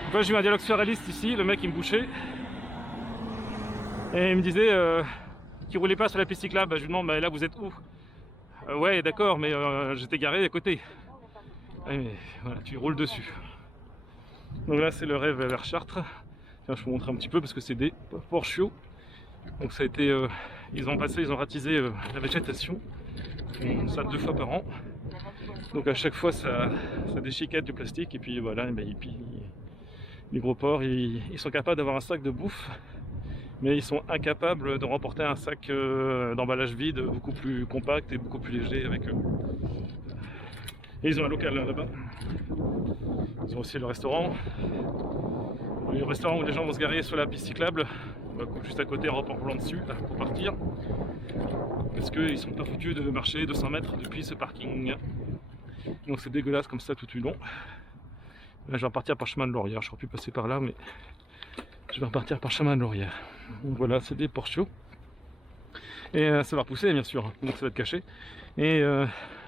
Donc là j'ai eu un dialogue surréaliste ici, le mec il me bouchait. Et il me disait qu'il roulait pas sur la piste cyclable. Je lui demande bah, là vous êtes où? Ouais d'accord mais j'étais garé à côté. Mais, voilà, tu roules dessus. Donc là c'est le rêve vers Chartres. Tiens, je vous montre un petit peu parce que c'est des Porschio. Donc ça a été, ils ont ratisé la végétation. Ils font ça 2 fois par an. Donc à chaque fois ça déchiquette du plastique et puis voilà, les gros porcs ils sont capables d'avoir un sac de bouffe. Mais ils sont incapables de remporter un sac d'emballage vide beaucoup plus compact et beaucoup plus léger avec eux. Et ils ont un local là-bas. Ils ont aussi le restaurant. Le restaurant où les gens vont se garer sur la piste cyclable, juste à côté en roulant dessus là, pour partir. Parce qu'ils sont pas foutus de marcher 200 mètres depuis ce parking. Donc c'est dégueulasse comme ça tout du long. Là je vais repartir par chemin de Laurière. Je aurais pu passer par là, mais je vais repartir par chemin de Laurière. Donc voilà, c'est des Portios. Et ça va repousser bien sûr, donc ça va être caché. Et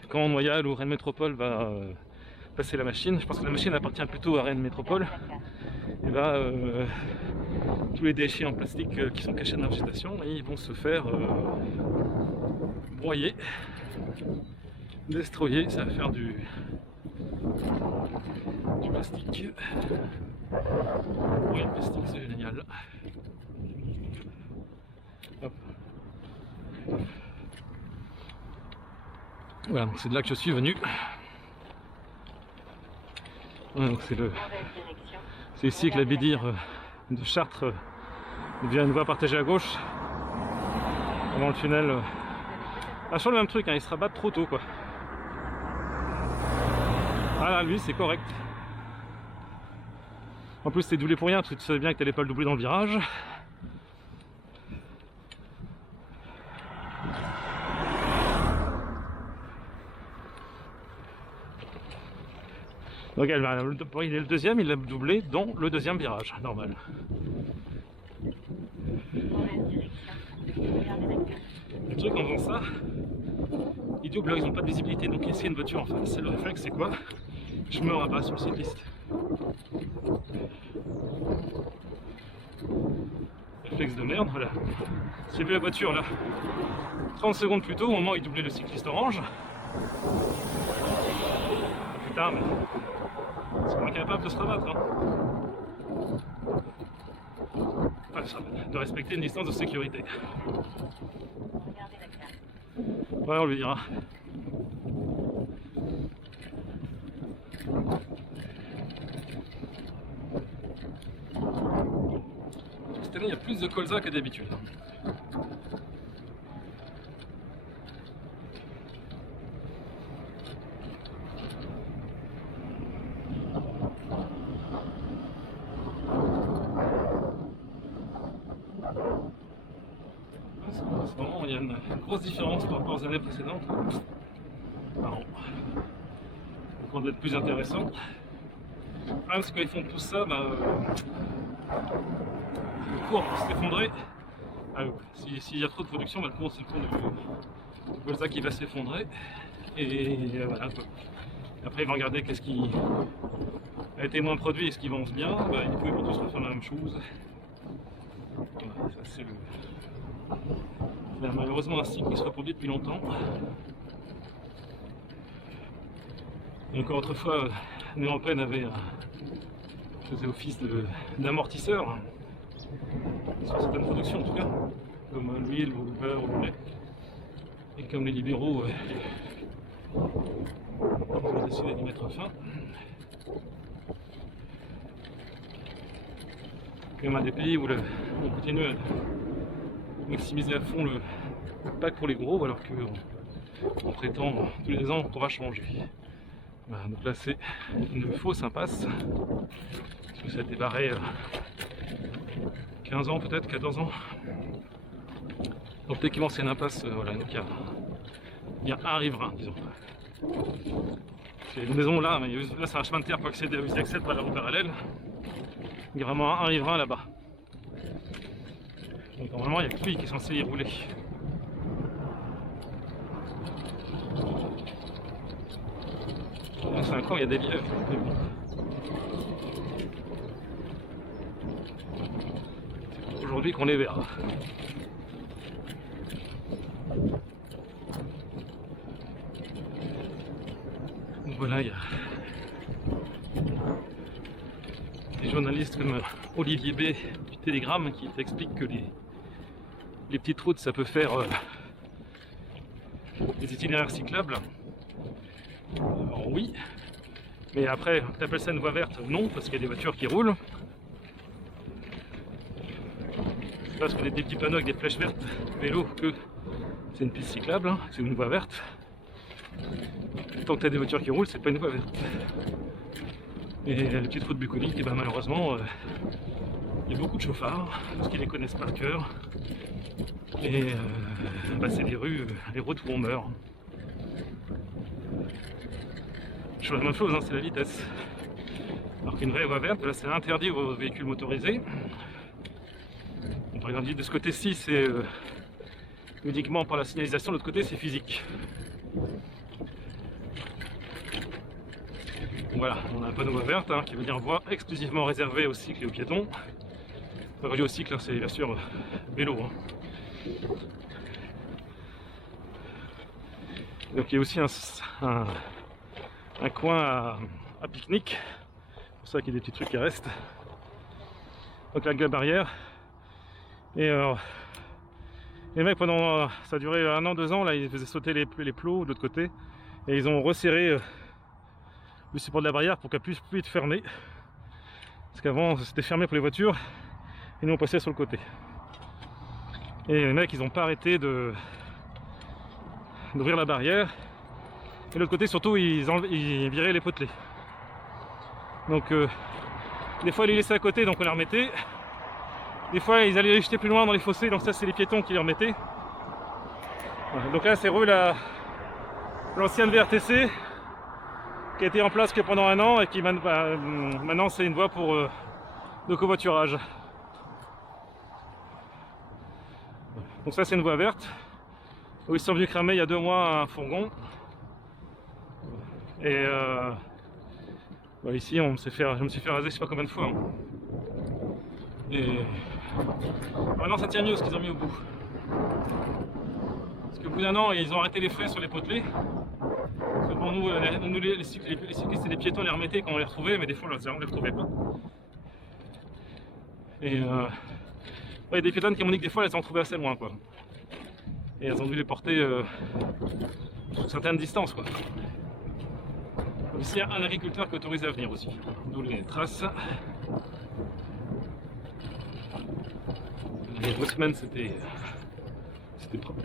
quand Noyal ou Rennes Métropole va passer la machine, je pense que la machine appartient plutôt à Rennes Métropole, et là tous les déchets en plastique qui sont cachés dans la végétation, ils vont se faire broyer, destroyer, ça va faire du plastique. Oui, le plastique c'est génial. Hop. Voilà, donc c'est de là que je suis venu. Voilà, donc c'est ici que la Bédire de Chartres devient une voie partagée à gauche. Avant le tunnel. Ah, sur le même truc, hein, il se rabattent trop tôt quoi. Ah là, lui c'est correct. En plus, t'es doublé pour rien, parce que tu savais bien que t'allais pas le doubler dans le virage. Donc il est le deuxième, il l'a doublé dans le deuxième virage, normal. Le truc en faisant ça, ils doublent, ils n'ont pas de visibilité, donc s'il y a une voiture en face, le réflexe c'est quoi? Je me rabats sur le cycliste. Réflexe de merde, voilà. J'ai vu la voiture là, 30 secondes plus tôt, au moment où il doublait le cycliste orange. Putain, mais ils sont incapables de se rabattre. Hein. Enfin, de respecter une distance de sécurité. Ouais, on lui dira. Cette année, il y a plus de colza que d'habitude. Il y a une grosse différence par rapport aux années précédentes. Marrant. Donc on doit être plus intéressant. Le problème c'est quand ils font tout ça, le cours peut s'effondrer. S'il y a trop de production, le cours c'est le cours de colza qui va s'effondrer. Et voilà. Après ils vont regarder qu'est-ce qui a été moins produit et ce qui avance bien. Ils vont tous refaire la même chose. Voilà, ça c'est le... malheureusement un cycle qui se reproduit depuis longtemps. Et encore autrefois, l'Union européenne faisait office d'amortisseur sur certaines productions en tout cas, comme l'huile ou le beurre ou le lait. Et comme les libéraux ont décidé d'y mettre fin. Comme un des pays où on continue à maximiser à fond le pack pour les gros, alors qu'on prétend tous les ans qu'on va changer. Voilà, donc là c'est une fausse impasse, parce que ça a démarré 15 ans peut-être, 14 ans. Donc techniquement c'est une impasse, voilà, donc il y a un riverain, disons. C'est une maison là, mais là c'est un chemin de terre pour accéder, ils accèdent par la route parallèle. Il y a vraiment un riverain là-bas. Donc normalement il n'y a que lui qui est censé y rouler. C'est un coin, il y a des lièvres. C'est aujourd'hui qu'on les verra. Donc voilà, il y a des journalistes comme Olivier B du Télégramme qui t'explique que les petites routes ça peut faire des itinéraires cyclables. Alors oui, mais après t'appelles ça une voie verte? Non, parce qu'il y a des voitures qui roulent. C'est parce qu'on a des petits panneaux avec des flèches vertes vélo que c'est une piste cyclable, hein, c'est une voie verte. tant que tu as des voitures qui roulent, c'est pas une voie verte. Et les petites routes bucoliques, et ben malheureusement, il y a beaucoup de chauffards, parce qu'ils les connaissent par cœur. Et c'est des rues, les routes où on meurt. Toujours la même chose, hein, c'est la vitesse. Alors qu'une vraie voie verte, là c'est interdit aux véhicules motorisés. Par exemple, de ce côté-ci, c'est uniquement par la signalisation, de l'autre côté, c'est physique. Voilà, on a un panneau voie verte hein, qui veut dire voie exclusivement réservée aux cycles et aux piétons. Enfin, quand je dis aux cycles, c'est bien sûr vélo. Hein. Donc il y a aussi un coin à pique-nique. C'est pour ça qu'il y a des petits trucs qui restent. Donc là, avec la barrière. Et les mecs, pendant ça a duré 1 an, 2 ans, là ils faisaient sauter les plots de l'autre côté. Et ils ont resserré le support de la barrière pour qu'elle puisse plus être fermée. Parce qu'avant c'était fermé pour les voitures et nous on passait sur le côté. Et les mecs ils n'ont pas arrêté d'ouvrir la barrière. Et de l'autre côté surtout ils viraient les potelets. Donc des fois ils les laissaient à côté donc on les remettait. Des fois ils allaient les jeter plus loin dans les fossés, donc ça c'est les piétons qui les remettaient. Voilà. Donc là c'est l'ancienne VRTC qui a été en place que pendant 1 an et qui maintenant c'est une voie pour de covoiturage. Donc ça c'est une voie verte où ils sont venus cramer il y a 2 mois un fourgon. Et ici je me suis fait raser je sais pas combien de fois. Hein. Et maintenant ça tient mieux ce qu'ils ont mis au bout. Parce qu'au bout d'1 an ils ont arrêté les frais sur les potelets. Pour nous, les cyclistes et les piétons les remettaient quand on les retrouvait, mais des fois on les retrouvait pas. Et il y a des piétonnes qui m'ont dit que des fois elles en trouvaient assez loin quoi. Et elles ont dû les porter à certaines distances quoi. Ici il y a un agriculteur qui est autorisé à venir aussi, d'où les traces. Il y a 2 semaines c'était propre.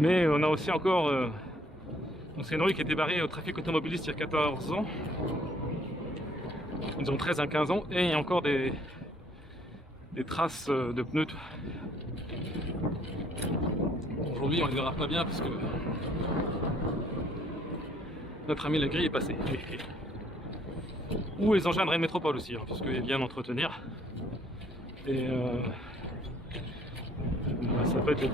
Mais on a aussi encore c'est une rue qui a été barrée au trafic automobiliste il y a 14 ans. Ils ont 13 à 15 ans et il y a encore des traces de pneus. Aujourd'hui on ne les verra pas bien parce que notre ami la grille est passé. Ou les engins de Rennes Métropole aussi, hein, parce qu'ils viennent entretenir. Et ça peut être...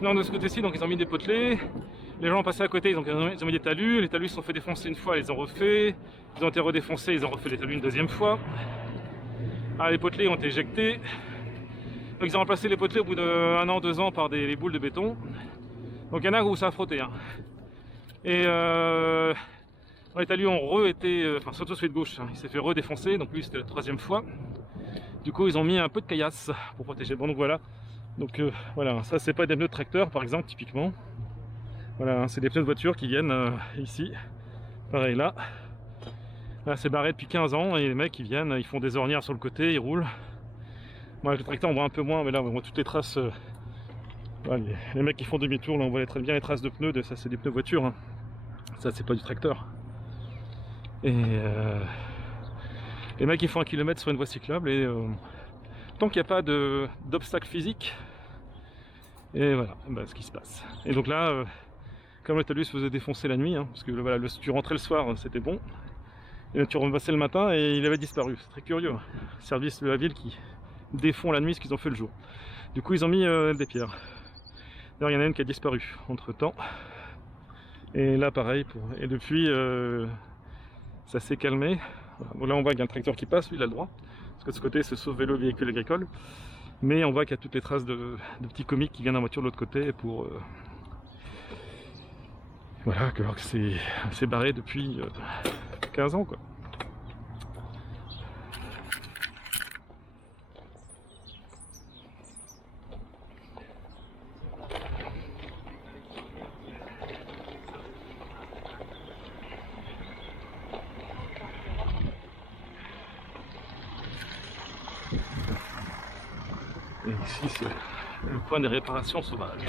Non, de ce côté-ci, donc ils ont mis des potelets. Les gens ont passé à côté, ils ont mis des talus. Les talus se sont fait défoncer une fois, ils les ont refait. Ils ont été redéfoncés, ils ont refait les talus une 2e fois. Ah, les potelets ont été éjectés. Donc ils ont remplacé les potelets au bout d'1 an, 2 ans par des boules de béton. Donc il y en a où ça a frotté. Hein. Et les talus ont enfin surtout celui de gauche, hein, il s'est fait redéfoncer, donc lui c'était la 3e fois. Du coup ils ont mis un peu de caillasse pour protéger. Bon donc voilà. Donc voilà, ça c'est pas des pneus de tracteur par exemple typiquement. Voilà, hein, c'est des pneus de voiture qui viennent ici. Pareil là. Là c'est barré depuis 15 ans et les mecs ils viennent, ils font des ornières sur le côté, ils roulent. Moi avec le tracteur on voit un peu moins, mais là on voit toutes les traces. Voilà, les mecs qui font demi-tour, là on voit très bien les traces de pneus, ça c'est des pneus voiture. Hein. Ça c'est pas du tracteur. Et les mecs ils font 1 km sur une voie cyclable et tant qu'il n'y a pas d'obstacle physique, et voilà ce qui se passe. Et donc là, comme le talus se faisait défoncer la nuit, hein, parce que voilà, tu rentrais le soir c'était bon, et là, tu repassais le matin et il avait disparu. C'est très curieux, hein. Service de la ville qui défont la nuit ce qu'ils ont fait le jour. Du coup ils ont mis des pierres. D'ailleurs il y en a une qui a disparu entre temps. Et là pareil, et depuis ça s'est calmé. Voilà. Bon, là on voit qu'il y a un tracteur qui passe, lui il a le droit. Parce que de ce côté c'est sauf vélo, véhicule agricole. Mais on voit qu'il y a toutes les traces de petits comiques qui viennent en voiture de l'autre côté pour... Voilà, alors que c'est barré depuis 15 ans quoi. Et ici le point des réparations sauvages.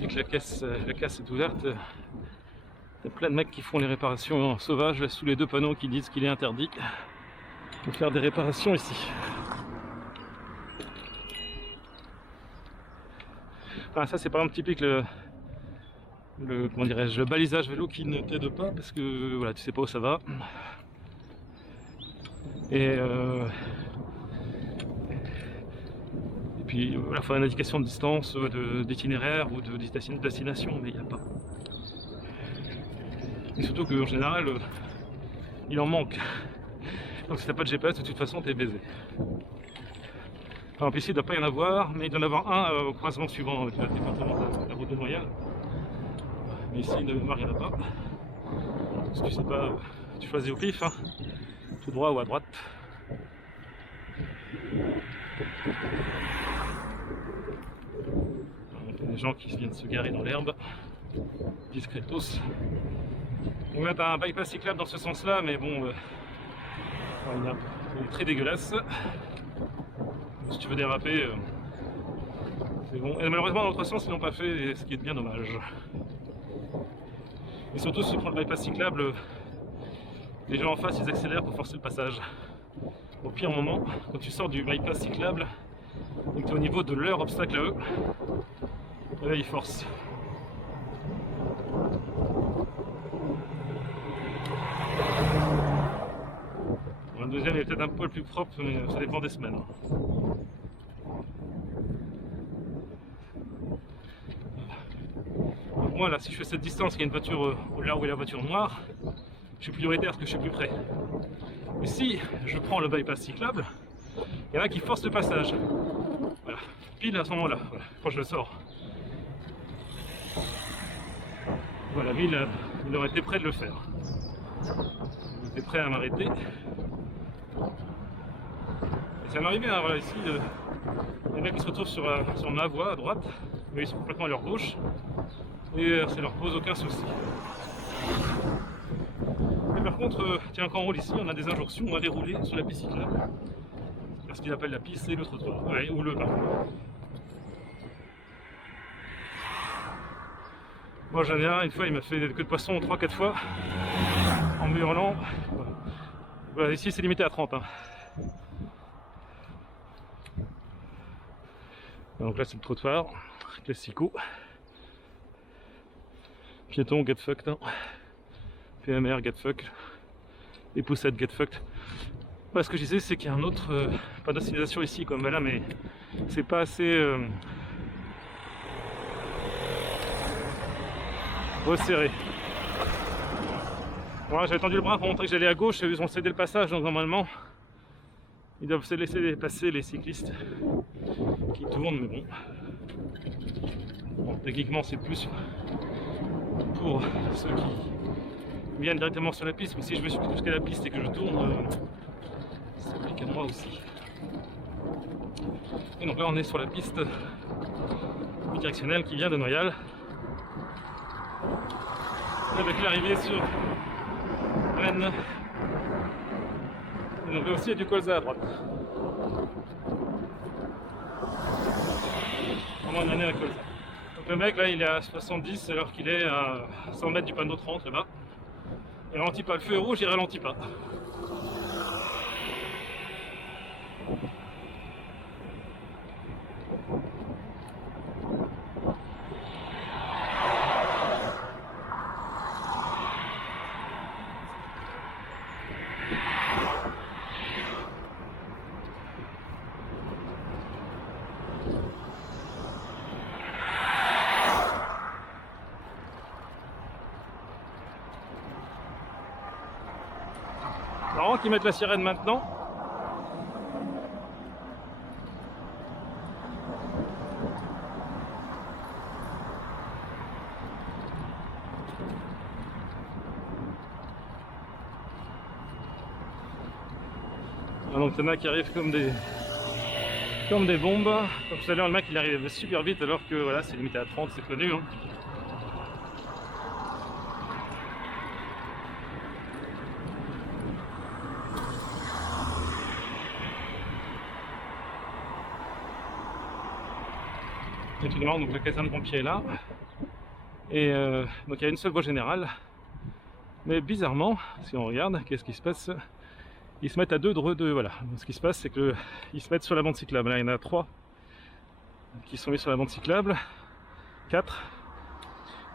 Dès que la caisse est ouverte, il y a plein de mecs qui font les réparations sauvages sous les deux panneaux qui disent qu'il est interdit de faire des réparations ici. Enfin, ça c'est par exemple typique comment dirais-je, le balisage vélo qui ne t'aide pas parce que voilà, tu sais pas où ça va. Et puis voilà, il faut une indication de distance, d'itinéraire ou de destination, mais il n'y a pas. Et surtout qu'en général, il en manque. Donc si t'as pas de GPS, de toute façon t'es baisé. Alors ici il ne doit pas y en avoir, mais il doit y en avoir un au croisement suivant avec le département de la route de Noyal. Mais ici il ne y en a pas. Parce que tu sais pas, tu choisis au pif, hein, tout droit ou à droite. Il y a des gens qui viennent se garer dans l'herbe, discretos. On va mettre un bypass cyclable dans ce sens-là, mais bon, il est très dégueulasse. Si tu veux déraper, c'est bon. Et malheureusement, dans l'autre sens, ils l'ont pas fait, ce qui est bien dommage. Et surtout, si tu prends le bypass cyclable, les gens en face, ils accélèrent pour forcer le passage. Au pire moment, quand tu sors du bypass cyclable, et que tu es au niveau de leur obstacle à eux, là, ils forcent. Le deuxième est peut-être un poil plus propre, mais ça dépend des semaines. Donc moi là, si je fais cette distance, qu'il y a une voiture là où est la voiture noire, je suis prioritaire parce que je suis plus près. Mais si je prends le bypass cyclable, il y en a qui forcent le passage. Voilà, pile à ce moment-là, voilà, quand je le sors. Voilà, lui il aurait été prêt de le faire. Il était prêt à m'arrêter. Ça m'est arrivé, hein, voilà, ici, les mecs qui se retrouvent sur ma voie à droite, mais ils sont complètement à leur gauche, et ça leur pose aucun souci. Mais par contre, tiens, quand on roule ici, on a des injonctions à aller rouler sur la piste cyclable. C'est ce qu'ils appellent la piste et le trottoir, ouais, ou le parcours. Moi j'en ai un, une fois il m'a fait des queues de poisson 3-4 fois, en me hurlant. Voilà, ici c'est limité à 30. Hein. Donc là c'est le trottoir, classico. Piéton, get fucked. Hein. PMR, get fucked. Et poussette, get fucked. Voilà, ce que je disais c'est qu'il y a un autre, pas de signalisation ici comme là, mais c'est pas assez resserré. Voilà, j'avais tendu le bras pour montrer que j'allais à gauche, ils ont cédé le passage, donc normalement ils doivent se laisser passer les cyclistes qui tournent, mais bon. Bon, techniquement c'est plus pour ceux qui viennent directement sur la piste, mais si je me suis jusqu'à la piste et que je tourne, ça s'applique à moi aussi. Et donc là on est sur la piste bidirectionnelle qui vient de Noyal, avec l'arrivée sur Rennes. Et donc là aussi il y a du colza à droite. Vraiment une année à colza. Donc le mec là il est à 70 alors qu'il est à 100 mètres du panneau 30 là-bas. Il ralentit pas, le feu est rouge, il ralentit pas. Marrant qu'ils mettent la sirène maintenant. Ah, donc il y en a qui arrivent comme des bombes. Comme tout à l'heure le mec il arrive super vite alors que voilà c'est limité à 30, c'est connu. Hein. tu demandes, donc la caserne de pompiers est là. Et donc il y a une seule voie générale. Mais bizarrement, si on regarde, qu'est-ce qui se passe? Ils se mettent à deux. Voilà. Donc, ce qui se passe, c'est qu'ils se mettent sur la bande cyclable. Là, il y en a 3 qui sont mis sur la bande cyclable. 4.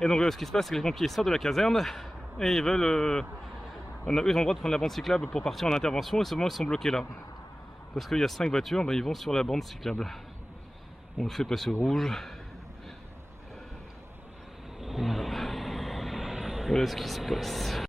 Et donc ce qui se passe, c'est que les pompiers sortent de la caserne et ils veulent... eux, ils ont le droit de prendre la bande cyclable pour partir en intervention et seulement ils sont bloqués là. Parce qu'il y a 5 voitures, bah, ils vont sur la bande cyclable. On le fait passer au rouge. Voilà. Voilà ce qui se passe.